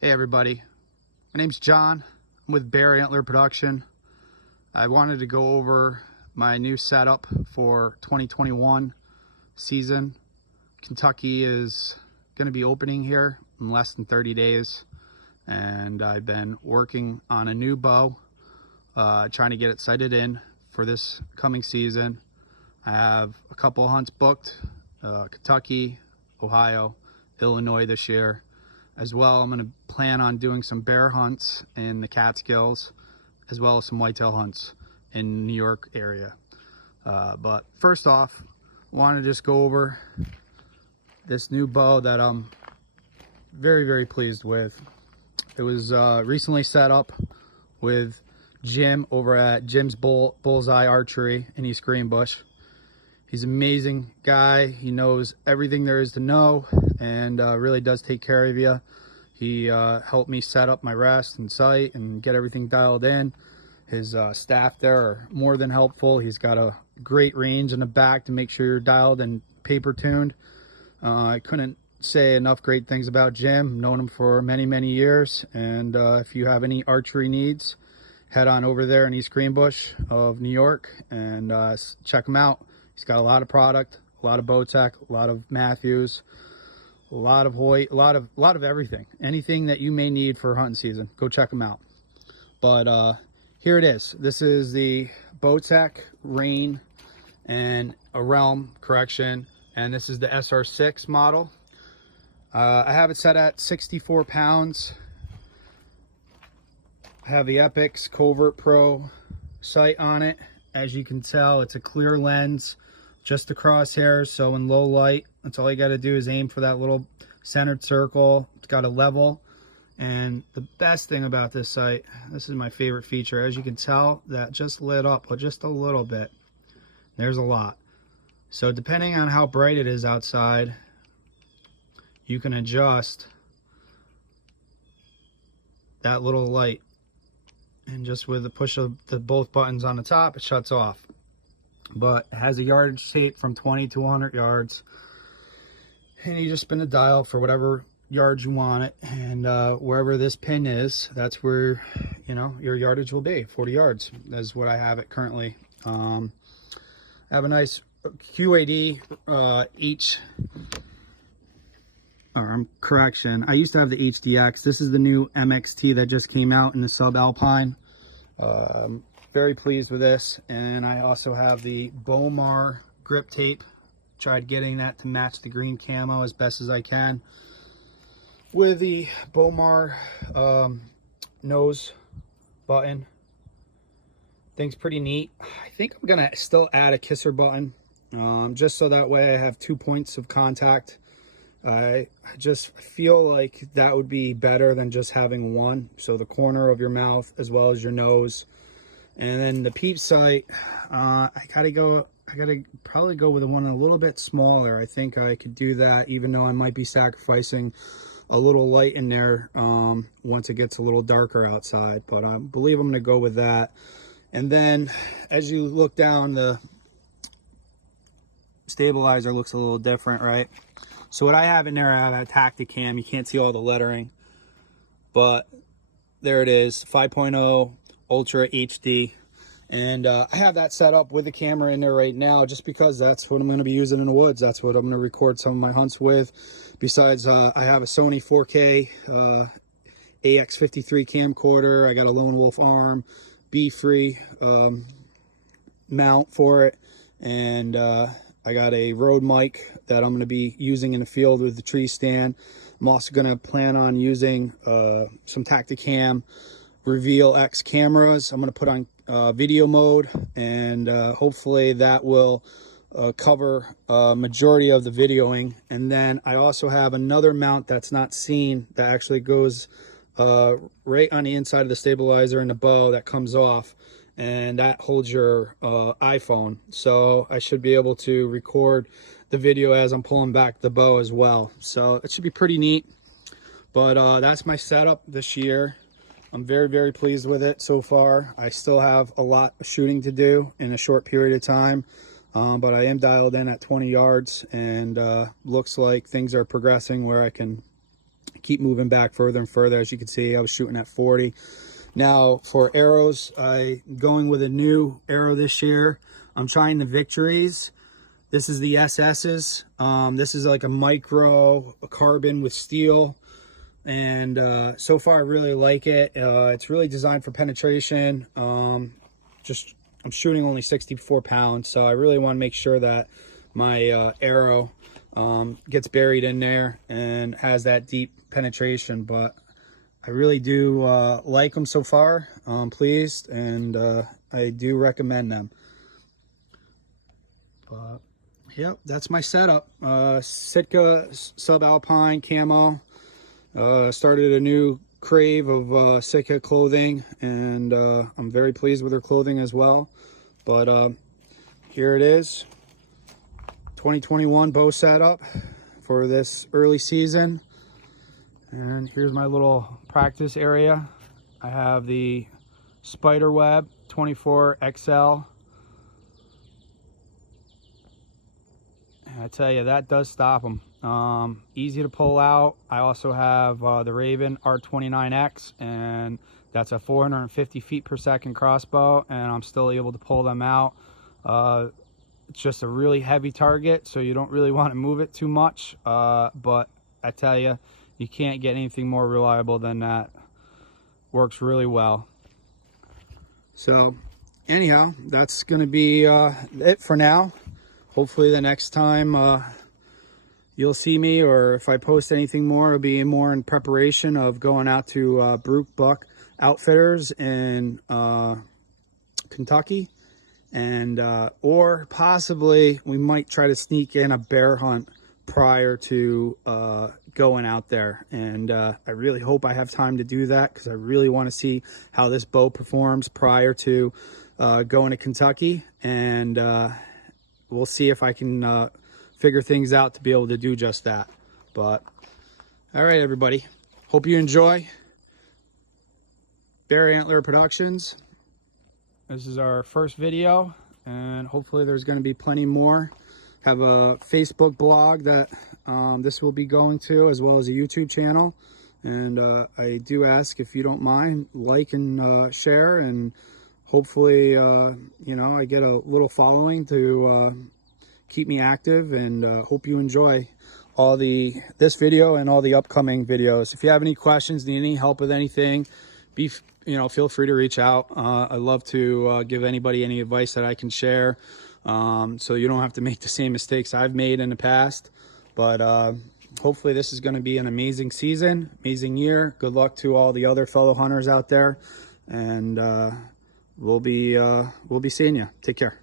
Hey everybody, my name's John. I'm with Antler Production. I wanted to go over my new setup for 2021 season. Kentucky is going to be opening here in less than 30 days, and I've been working on a new bow, trying to get it sighted in for this coming season. I have a couple hunts booked, Kentucky, Ohio, Illinois this year. As well, I'm going to plan on doing some bear hunts in the Catskills, as well as some whitetail hunts in New York area. But first off, I want to just go over this new bow that I'm very, very pleased with. It was recently set up with Jim over at Jim's Bullseye Archery in East Greenbush. He's an amazing guy. He knows everything there is to know, and really does take care of you. He helped me set up my rest and sight and get everything dialed in. His staff there are more than helpful. He's got a great range in the back to make sure you're dialed and paper tuned. I couldn't say enough great things about Jim. I've known him for many, many years, and if you have any archery needs, head on over there in East Greenbush of New York and check him out. He's got a lot of product, a lot of Bowtech, a lot of Matthews, a lot of Hoyt, a lot of everything. Anything that you may need for hunting season, go check them out. But here it is. This is the Bowtech Realm and a Realm, correction, and this is the SR6 model. I have it set at 64 pounds. I have the Epix Covert Pro sight on it. As you can tell, it's a clear lens, just the crosshairs, so in low light, that's all you got to do is aim for that little centered circle. It's got a level, and the best thing about this sight, this is my favorite feature, as you can tell, that just lit up just a little bit. There's a lot. So depending on how bright it is outside, you can adjust that little light, and just with the push of both buttons on the top, it shuts off. But it has a yardage tape from 20 to 100 yards, and you just spin the dial for whatever yards you want it, and wherever this pin is, that's where, you know, your yardage will be. 40 yards is what I have it currently. I have a nice QAD correction, I used to have the HDX. This is the new MXT that just came out in the Subalpine. Very pleased with this. And I also have the Bowmar grip tape. Tried getting that to match the green camo as best as I can with the Bowmar nose button. Thing's pretty neat. I think I'm gonna still add a kisser button, just so that way I have 2 points of contact. I just feel like that would be better than just having one. So the corner of your mouth as well as your nose. And then the peep sight, I gotta probably go with the one a little bit smaller. I think I could do that, even though I might be sacrificing a little light in there once it gets a little darker outside. But I believe I'm gonna go with that. And then as you look down, the stabilizer looks a little different, right? So what I have in there, I have a Tacticam. You can't see all the lettering, but there it is, 5.0 Ultra HD. And I have that set up with the camera in there right now, just because that's what I'm going to be using in the woods. That's what I'm going to record some of my hunts with. Besides, I have a Sony 4K AX53 camcorder. I got a Lone Wolf arm, B-free mount for it. And I got a Rode mic that I'm going to be using in the field with the tree stand. I'm also going to plan on using some Tacticam Reveal X cameras. I'm going to put on video mode, and hopefully that will cover majority of the videoing. And then I also have another mount that's not seen that actually goes right on the inside of the stabilizer and the bow that comes off, and that holds your iPhone. So I should be able to record the video as I'm pulling back the bow as well. So it should be pretty neat. But that's my setup this year. I'm very, very pleased with it so far. I still have a lot of shooting to do in a short period of time. But I am dialed in at 20 yards, and looks like things are progressing where I can, keep moving back further and further. As you can see, I was shooting at 40. Now for arrows, I'm going with a new arrow this year. I'm trying the Victories. This is the SS's. This is like a micro carbon with steel. And so far I really like it. It's really designed for penetration. I'm shooting only 64 pounds, so I really want to make sure that my arrow gets buried in there and has that deep penetration. But I really do like them so far. I'm pleased, and I do recommend them. But yep, that's my setup. Sitka Subalpine camo. Started a new crave of Sitka clothing, and I'm very pleased with their clothing as well. But here it is, 2021 bow setup for this early season. And here's my little practice area. I have the Spiderweb 24 XL. And I tell you, that does stop them. Easy to pull out. I also have the Raven R29X, and that's a 450 feet per second crossbow, and I'm still able to pull them out. It's just a really heavy target, so you don't really want to move it too much, but I tell you, you can't get anything more reliable than that. Works really well. So anyhow, that's going to be it for now. Hopefully the next time you'll see me, or if I post anything more, it'll be more in preparation of going out to Brook Buck Outfitters in Kentucky, and or possibly we might try to sneak in a bear hunt prior to going out there. And I really hope I have time to do that, because I really want to see how this bow performs prior to going to Kentucky. And we'll see if I can figure things out to be able to do just that. But all right, everybody, hope you enjoy Antler Productions. This is our first video, and hopefully there's going to be plenty more. Have a Facebook blog that this will be going to, as well as a YouTube channel. And I do ask, if you don't mind, like and share, and hopefully you know, I get a little following to keep me active. And hope you enjoy all this video and all the upcoming videos. If you have any questions, need any help with anything, feel free to reach out. I love to give anybody any advice that I can share, so you don't have to make the same mistakes I've made in the past. But hopefully this is going to be an amazing season, amazing year. Good luck to all the other fellow hunters out there, and we'll be seeing you. Take care.